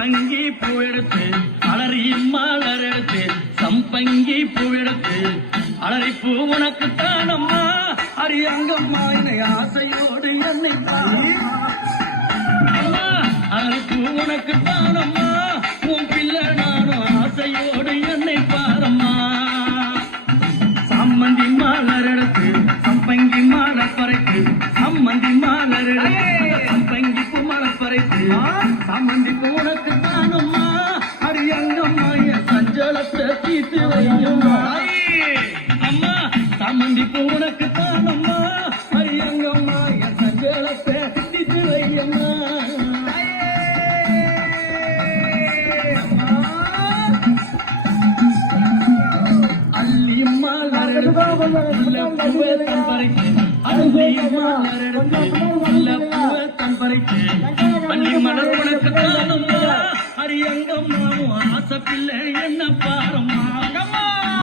சம்பங்கி பூ எடுத்து அலறி மலர் எடுத்து சம்பங்கி பூ எடுத்து அலறி பூ உனக்கு தானம்மா அரியங்கம்மா என்னை ஆசையோடு என்னை அம்மா அலறி பூ உனக்கு தானம்மா உன் பிள்ளை நானும் ஆசையோடு என்னை பாரம்மா சம்மந்தி மலர் எடுத்து சம்பங்கி மலர் பறைத்து சம்மந்தி மலர் எடுத்து சம்பங்கி பூ மலர் பறைத்து சம்மந்தி பூ உனக்கு தானம்மா அரியங்கம்மா என் சஞ்சலத்தை தீர்த்து வையம்மா அம்மா சம்மந்தி பூ உனக்கு தானம்மா அரியங்கம்மா என் சஞ்சலத்தை தீர்த்து வையம்மா அள்ளி மலர் பள்ளி மலர் உனக்கு தானம்மா அரியங்கம்மா ஆசை பிள்ளை என்ன பாரம்மா